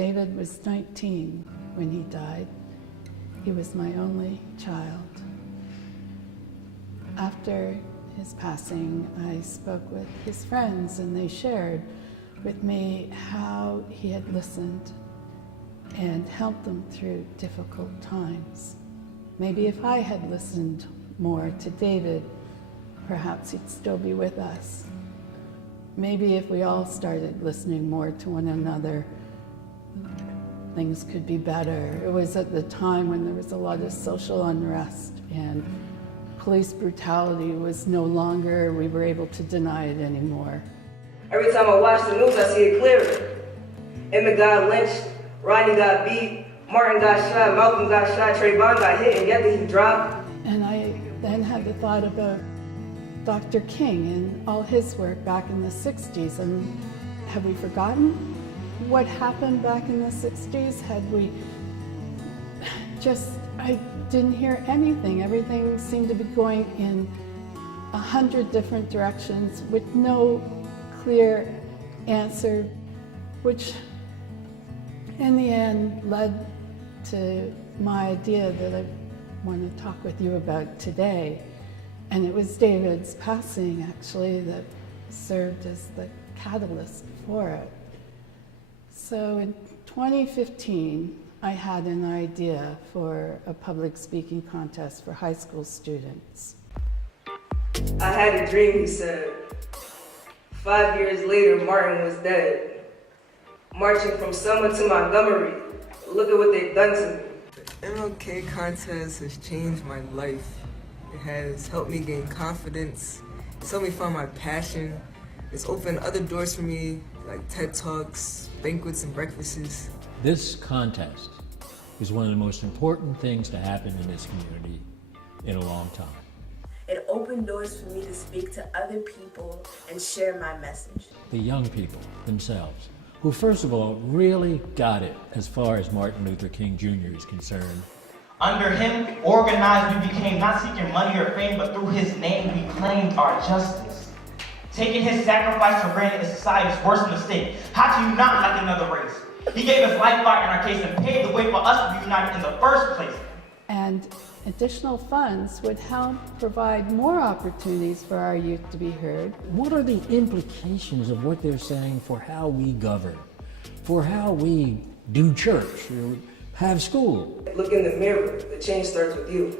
David was 19 when he died. He was my only child. After his passing, I spoke with his friends, and they shared with me how he had listened and helped them through difficult times. Maybe if I had listened more to David, perhaps he'd still be with us. Maybe if we all started listening more to one another, things could be better. It was at the time when there was a lot of social unrest and police brutality was no longer, we were able to deny it anymore. Every time I watch the news, I see it clearer. Emmett got lynched, Rodney got beat, Martin got shot, Malcolm got shot, Trayvon got hit, and yet he dropped. And I then had the thought about Dr. King and all his work back in the 60s, and have we forgotten what happened back in the 60s? I didn't hear anything. Everything seemed to be going in 100 different directions with no clear answer, which in the end led to my idea that I want to talk with you about today. And it was David's passing, actually, that served as the catalyst for it. So in 2015, I had an idea for a public speaking contest for high school students. I had a dream, he said. 5 years later, Martin was dead. Marching from Selma to Montgomery, look at what they've done to me. The MLK Contest has changed my life. It has helped me gain confidence. It's helped me find my passion. It's opened other doors for me, like TED Talks, banquets, and breakfasts. This contest is one of the most important things to happen in this community in a long time. It opened doors for me to speak to other people and share my message. The young people themselves, who first of all really got it as far as Martin Luther King Jr. is concerned. Under him, organized, we became not seeking money or fame, but through his name we claimed our justice. Taking his sacrifice for granted is society's worst mistake. How can you not like another race? He gave his life back in our case and paved the way for us to be united in the first place. And additional funds would help provide more opportunities for our youth to be heard. What are the implications of what they're saying for how we govern, for how we do church, or have school? Look in the mirror, the change starts with you.